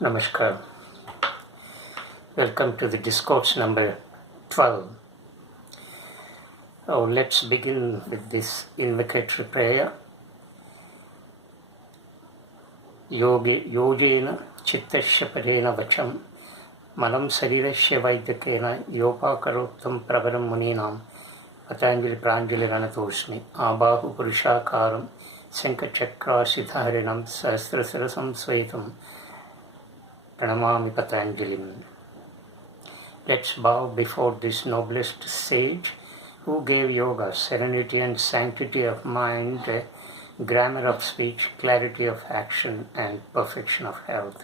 Namaskar. Welcome to the Discourse number 12. Let's begin with this invocatory prayer. Yogena Chittasya Parena Vacham Malam Sarirasya Vaidakena Yopakarotam Pravaram Muninam Patanjali Pranjali Ranatosmi Abahu Purushakaram Sankachakra Sahasrasarasam Svaitam Pranamami Patanjalim. Let's bow before this noblest sage who gave yoga serenity and sanctity of mind, grammar of speech, clarity of action, and perfection of health.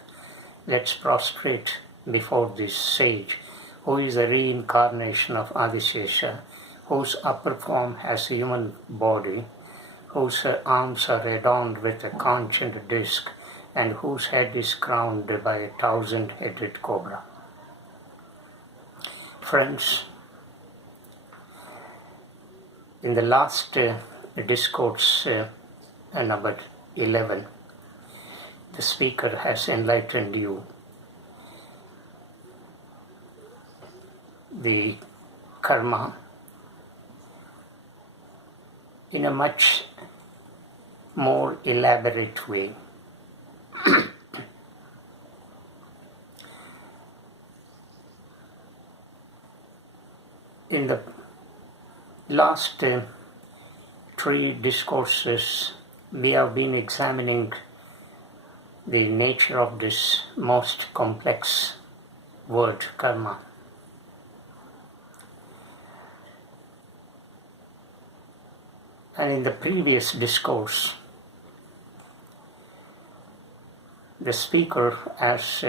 Let's prostrate before this sage who is a reincarnation of Adisesha, whose upper form has a human body, whose arms are adorned with a conch and a disc, and whose head is crowned by a 1,000-headed cobra. Friends, in the last discourse, number 11, the speaker has enlightened you the karma in a much more elaborate way. In the last 3 discourses, we have been examining the nature of this most complex word, karma. And in the previous discourse, the speaker has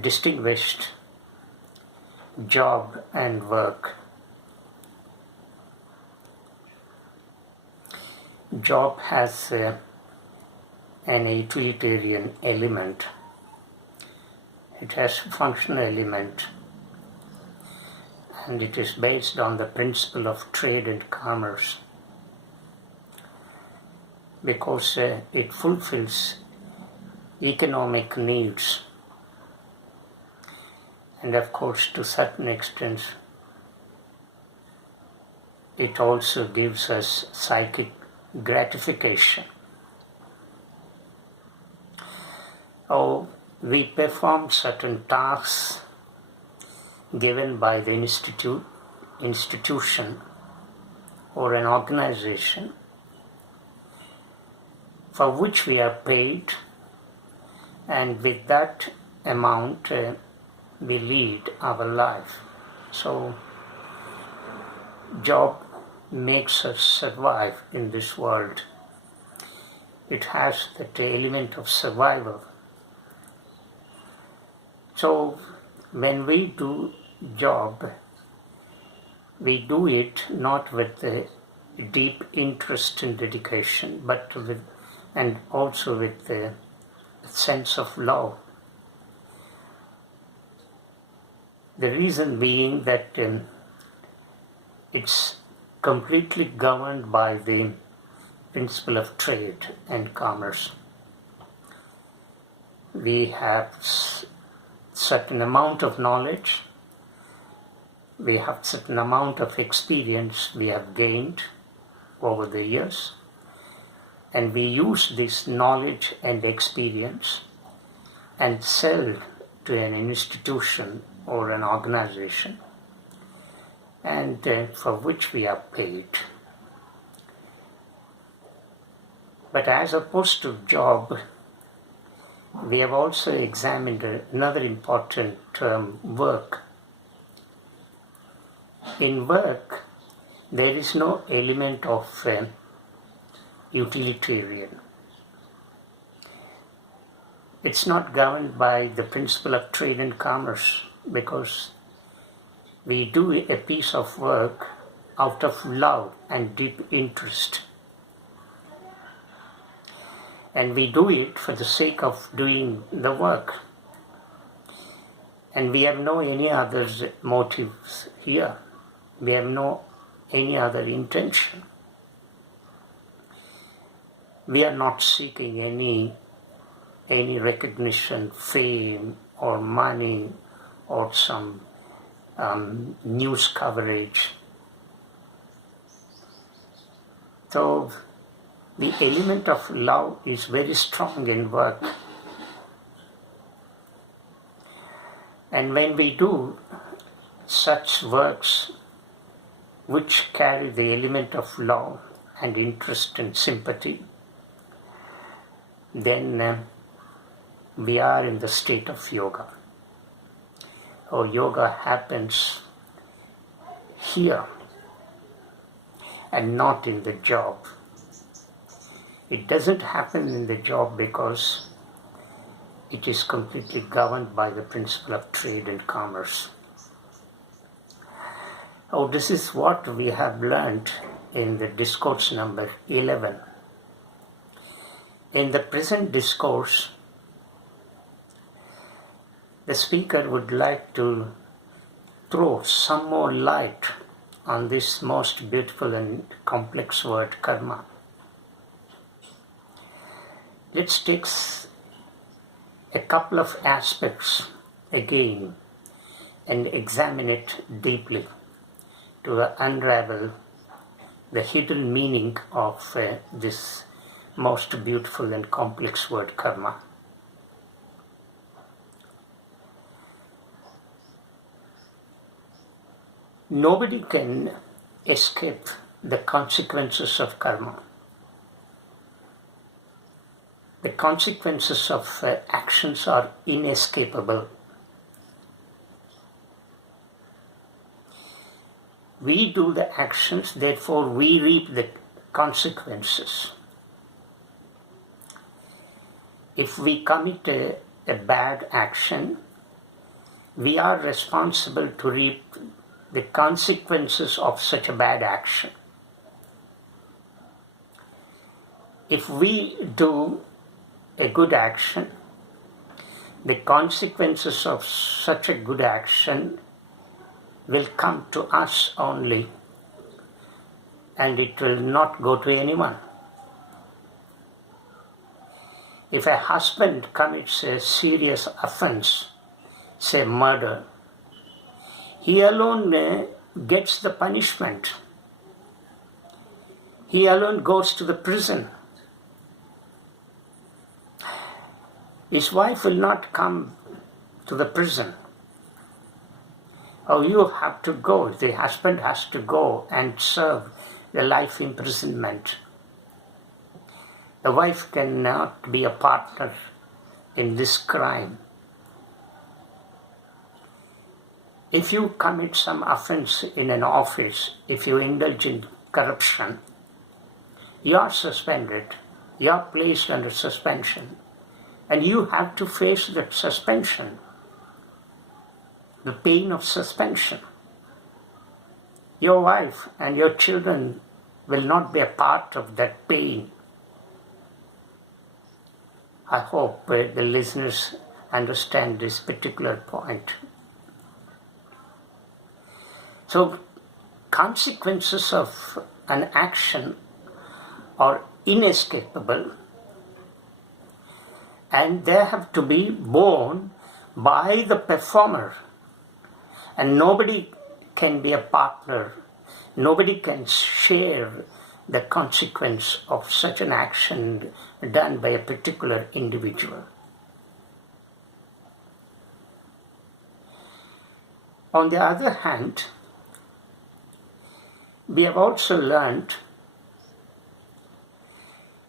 distinguished job and work. Job has an utilitarian element. It has functional element, and it is based on the principle of trade and commerce, because it fulfills economic needs, and of course to certain extent it also gives us psychic gratification. We perform certain tasks given by the institution or an organization, for which we are paid, and with that amount we lead our life. So job makes us survive in this world. It has that element of survival. So when we do job, we do it not with a deep interest and dedication, but with, and also with a sense of love. The reason being that it's completely governed by the principle of trade and commerce. We have certain amount of knowledge, we have certain amount of experience we have gained over the years, and we use this knowledge and experience and sell to an institution or an organization, and for which we are paid. But as opposed to job, we have also examined another important term, work. In work, there is no element of utilitarian. It's not governed by the principle of trade and commerce, because we do a piece of work out of love and deep interest. And we do it for the sake of doing the work. And we have no any other motives here. We have no any other intention. We are not seeking any any recognition, fame, or money, or some news coverage. So the element of love is very strong in work. And when we do such works which carry the element of love and interest and sympathy, then we are in the state of yoga. Or yoga happens here and not in the job. It doesn't happen in the job because it is completely governed by the principle of trade and commerce. Oh, this is what we have learned in the discourse number 11. In the present discourse, the speaker would like to throw some more light on this most beautiful and complex word, karma. Let's take a couple of aspects again and examine it deeply to unravel the hidden meaning of this most beautiful and complex word, karma. Nobody can escape the consequences of karma. The consequences of actions are inescapable. We do the actions, therefore we reap the consequences. If we commit a bad action, we are responsible to reap the consequences of such a bad action. If we do a good action, the consequences of such a good action will come to us only, and it will not go to anyone. If a husband commits a serious offense, say murder, he alone gets the punishment. He alone goes to the prison. His wife will not come to the prison. Oh, you have to go. The husband has to go and serve the life imprisonment. The wife cannot be a partner in this crime. If you commit some offense in an office, if you indulge in corruption, you are suspended, you are placed under suspension, and you have to face the suspension, the pain of suspension. Your wife and your children will not be a part of that pain. I hope the listeners understand this particular point. So, consequences of an action are inescapable, and they have to be borne by the performer. And nobody can be a partner, nobody can share the consequence of such an action done by a particular individual. On the other hand, we have also learned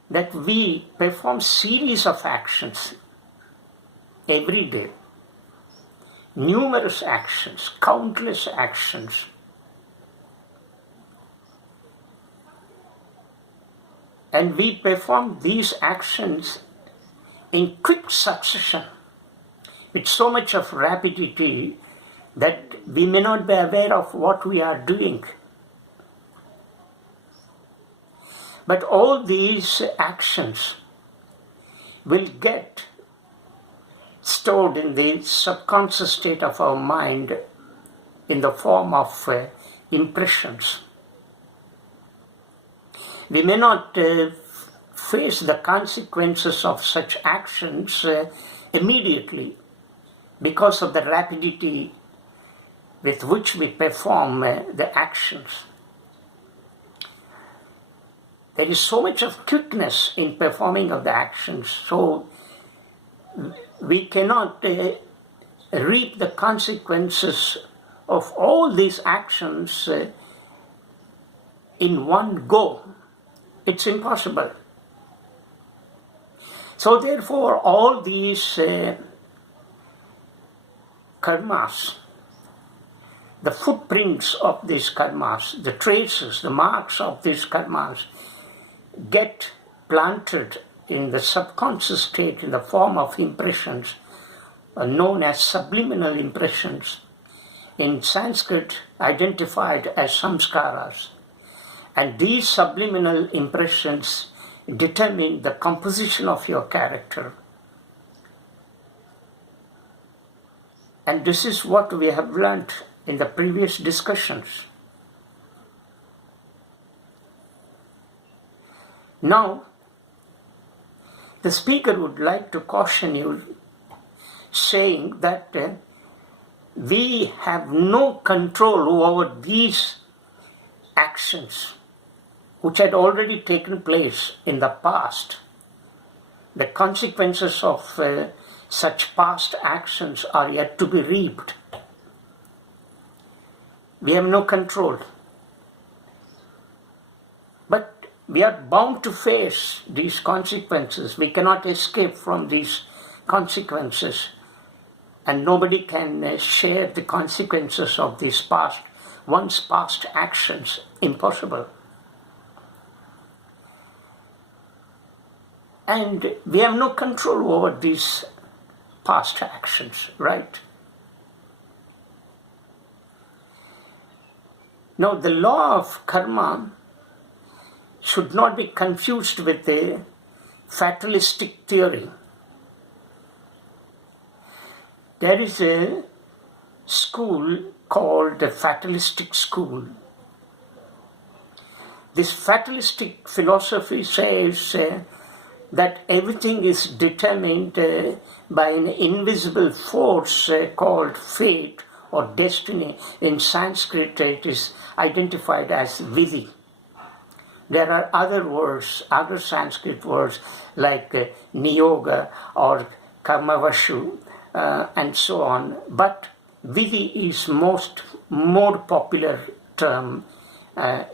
that we perform series of actions every day, numerous actions, countless actions. And we perform these actions in quick succession with so much of rapidity that we may not be aware of what we are doing. But all these actions will get stored in the subconscious state of our mind in the form of impressions. We may not face the consequences of such actions immediately because of the rapidity with which we perform the actions. There is so much of quickness in performing of the actions, so we cannot reap the consequences of all these actions in one go. It's impossible. So therefore, all these karmas, the footprints of these karmas, the traces, the marks of these karmas, get planted in the subconscious state in the form of impressions known as subliminal impressions, in Sanskrit identified as samskaras. And these subliminal impressions determine the composition of your character. And this is what we have learnt in the previous discussions. Now, the speaker would like to caution you, saying that we have no control over these actions which had already taken place in the past. The consequences of such past actions are yet to be reaped. We have no control. But we are bound to face these consequences. We cannot escape from these consequences. And nobody can share the consequences of these once past actions. Impossible. And we have no control over these past actions, right? Now, the law of karma should not be confused with a fatalistic theory. There is a school called the Fatalistic school. This fatalistic philosophy says that everything is determined by an invisible force called fate or destiny. In Sanskrit, it is identified as vidhi. There are other words, other Sanskrit words like niyoga or karmavashu and so on. But vidhi is more popular term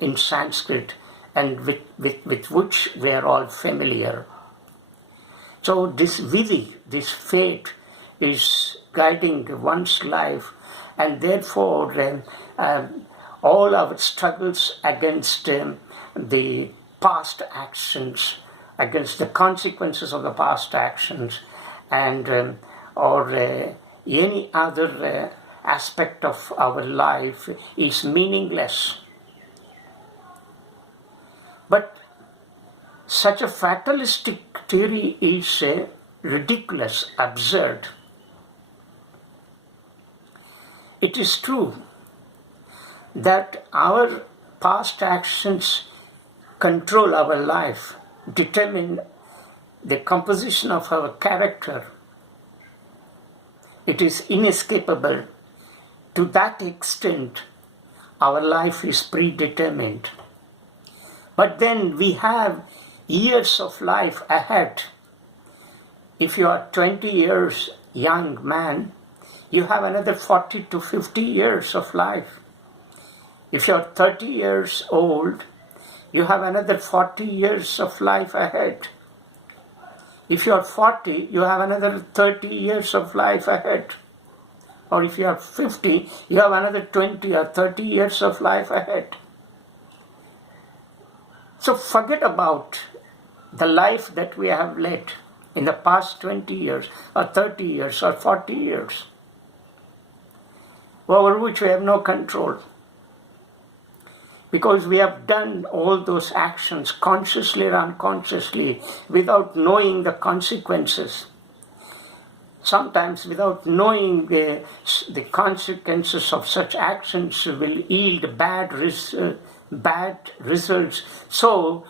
in Sanskrit, and with which we are all familiar. So this vidhi, this fate, is guiding one's life, and therefore all our struggles against the past actions, against the consequences of the past actions, and or any other aspect of our life is meaningless. But such a fatalistic theory is ridiculous, absurd. It is true that our past actions control our life, determine the composition of our character. It is inescapable. To that extent, our life is predetermined. But then we have years of life ahead. If you are 20 years young man, you have another 40 to 50 years of life. If you are 30 years old, you have another 40 years of life ahead. If you are 40, you have another 30 years of life ahead. Or if you are 50, you have another 20 or 30 years of life ahead. So forget about the life that we have led in the past 20 years or 30 years or 40 years, over which we have no control. Because we have done all those actions consciously or unconsciously without knowing the consequences. Sometimes without knowing the consequences of such actions will yield bad results. So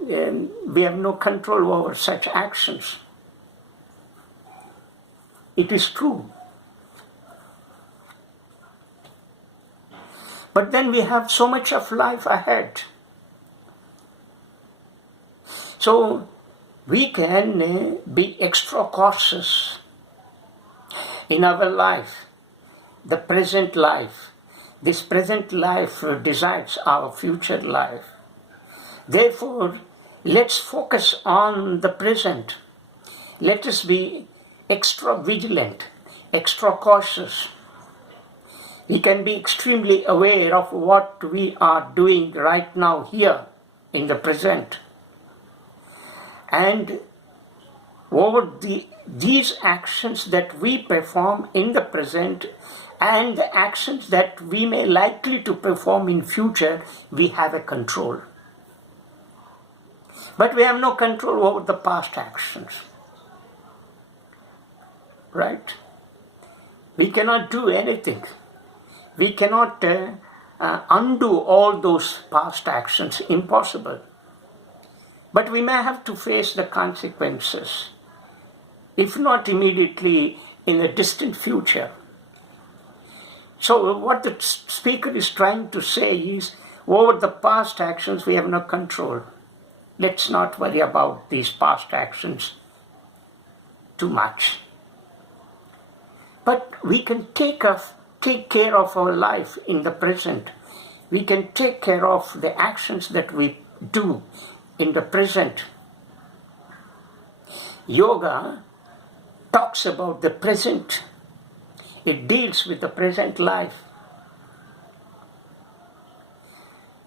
we have no control over such actions. It is true. But then we have so much of life ahead. So we can be extra cautious in our life, the present life. This present life decides our future life. Therefore, let's focus on the present. Let us be extra vigilant, extra cautious. We can be extremely aware of what we are doing right now here in the present. And over these actions that we perform in the present and the actions that we may likely to perform in future, we have a control. But we have no control over the past actions. Right? We cannot do anything. We cannot undo all those past actions. Impossible. But we may have to face the consequences, if not immediately, in the distant future. So what the speaker is trying to say is, over the past actions we have no control. Let's not worry about these past actions too much. But we can take care of our life in the present. We can take care of the actions that we do in the present. Yoga talks about the present. It deals with the present life.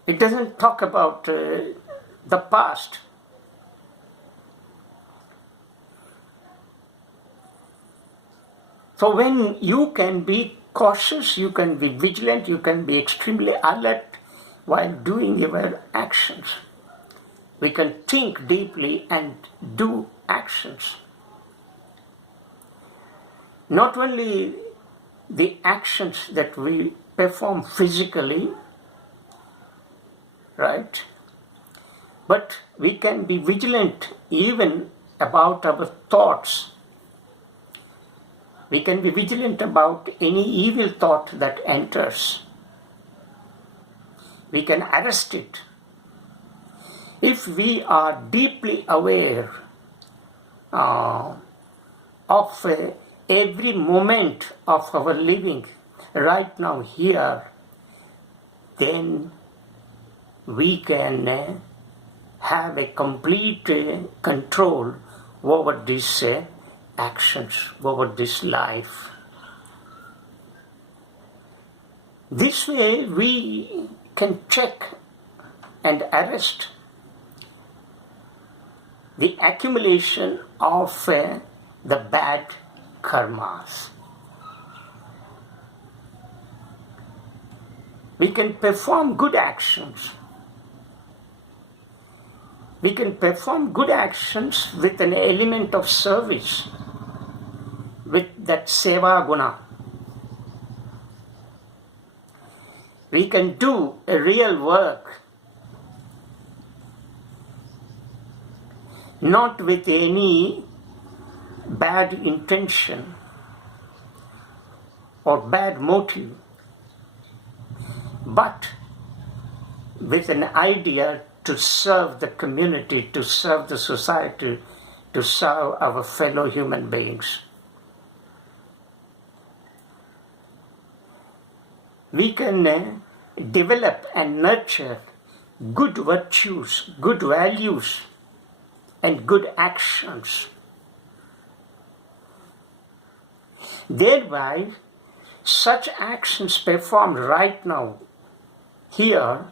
It doesn't talk about the past. So when you can be cautious, you can be vigilant, you can be extremely alert while doing your actions. We can think deeply and do actions. Not only the actions that we perform physically, right? But we can be vigilant even about our thoughts. We can be vigilant about any evil thought that enters. We can arrest it. If we are deeply aware of every moment of our living right now here, then we can have a complete control over these actions, over this life. This way we can check and arrest the accumulation of the bad karmas. We can perform good actions. We can perform good actions with an element of service, with that seva guna. We can do a real work, not with any bad intention or bad motive, but with an idea to serve the community, to serve the society, to serve our fellow human beings. We can develop and nurture good virtues, good values, and good actions. Thereby, such actions performed right now here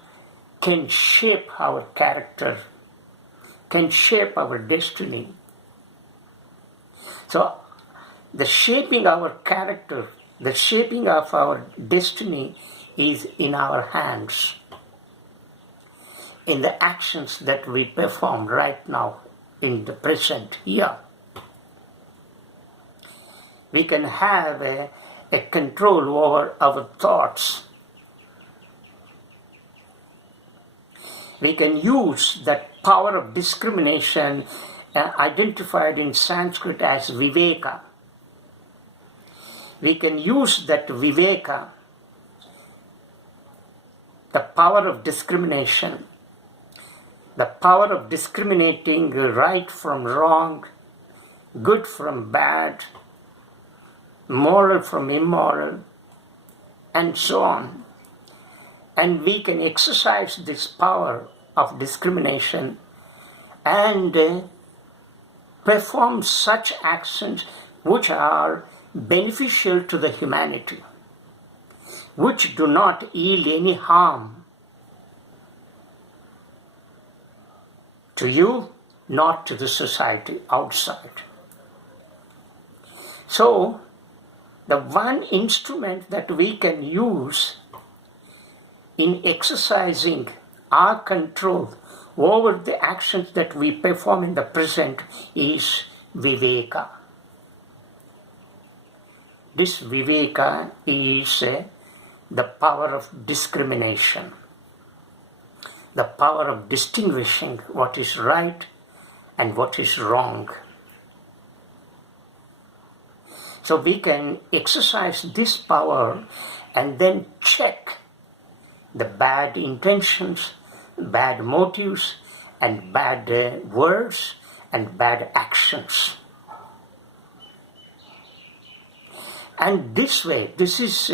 can shape our character, can shape our destiny. So, the shaping our character, the shaping of our destiny is in our hands, in the actions that we perform right now, in the present here. We can have a control over our thoughts. We can use that power of discrimination identified in Sanskrit as Viveka. We can use that Viveka, the power of discrimination, the power of discriminating right from wrong, good from bad, moral from immoral, and so on. And we can exercise this power of discrimination and perform such actions which are beneficial to the humanity, which do not yield any harm to you, not to the society outside. So, the one instrument that we can use in exercising our control over the actions that we perform in the present is Viveka. This Viveka is the power of discrimination, the power of distinguishing what is right and what is wrong. So we can exercise this power and then check the bad intentions, bad motives, and bad words and bad actions. And this way, this is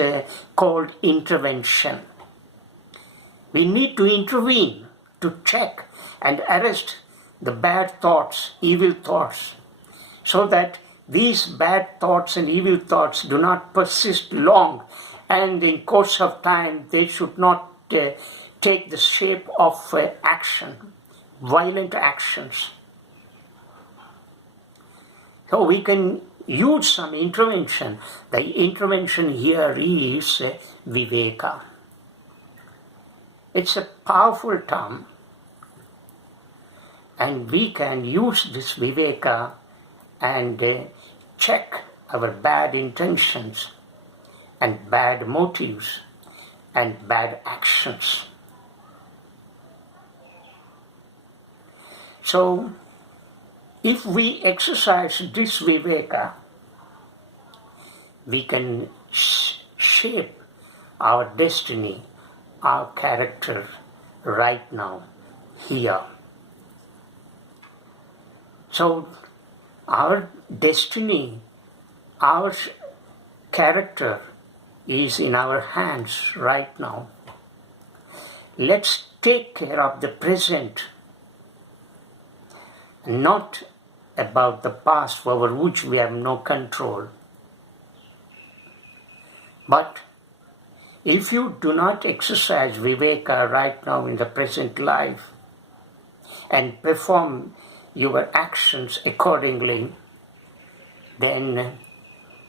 called intervention. We need to intervene to check and arrest the bad thoughts, evil thoughts, so that these bad thoughts and evil thoughts do not persist long, and in course of time they should not take the shape of action, violent actions. So we can use some intervention. The intervention here is Viveka. It's a powerful term, and we can use this Viveka and check our bad intentions and bad motives and bad actions. So, if we exercise this Viveka, we can shape our destiny, our character right now, here. So, our destiny, our character is in our hands right now. Let's take care of the present, not about the past over which we have no control. But if you do not exercise Viveka right now in the present life and perform your actions accordingly, then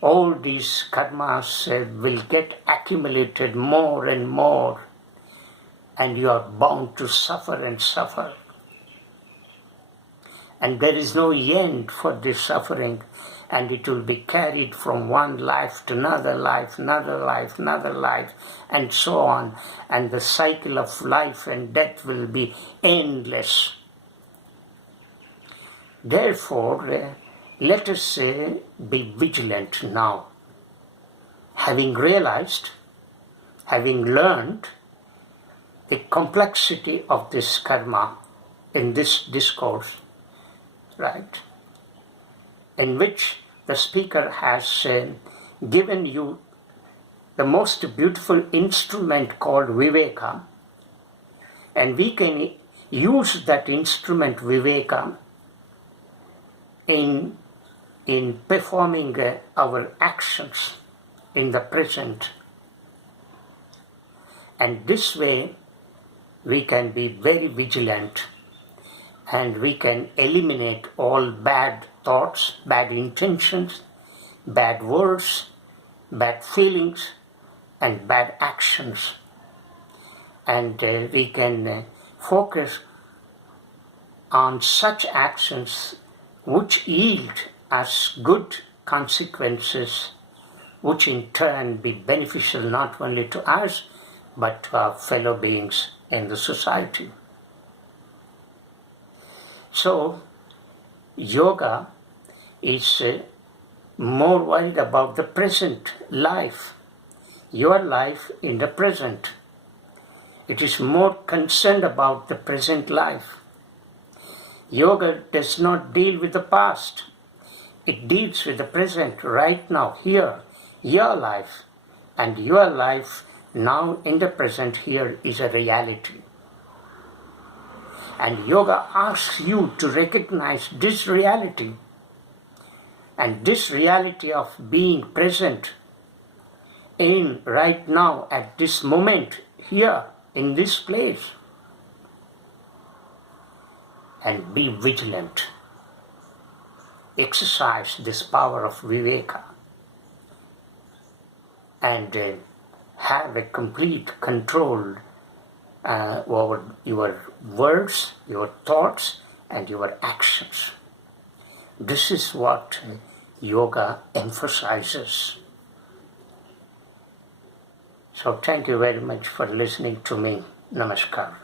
all these karmas will get accumulated more and more, and you are bound to suffer and suffer. And there is no end for this suffering, and it will be carried from one life to another life, another life, another life, and so on. And the cycle of life and death will be endless. Therefore, let us be vigilant now. Having realized, having learned the complexity of this karma in this discourse, right, in which the speaker has given you the most beautiful instrument called Viveka, and we can use that instrument Viveka in performing our actions in the present. And this way we can be very vigilant, and we can eliminate all bad thoughts, bad intentions, bad words, bad feelings, and bad actions. And we can focus on such actions which yield us good consequences, which in turn be beneficial not only to us, but to our fellow beings in the society. So, yoga is more worried about the present life, your life in the present. It is more concerned about the present life. Yoga does not deal with the past. It deals with the present, right now, here, your life. And your life now in the present here is a reality. And yoga asks you to recognize this reality. And this reality of being present in right now, at this moment, here, in this place. And be vigilant. Exercise this power of Viveka. And have a complete control over your words, your thoughts, and your actions. This is what yoga emphasizes. So thank you very much for listening to me. Namaskar.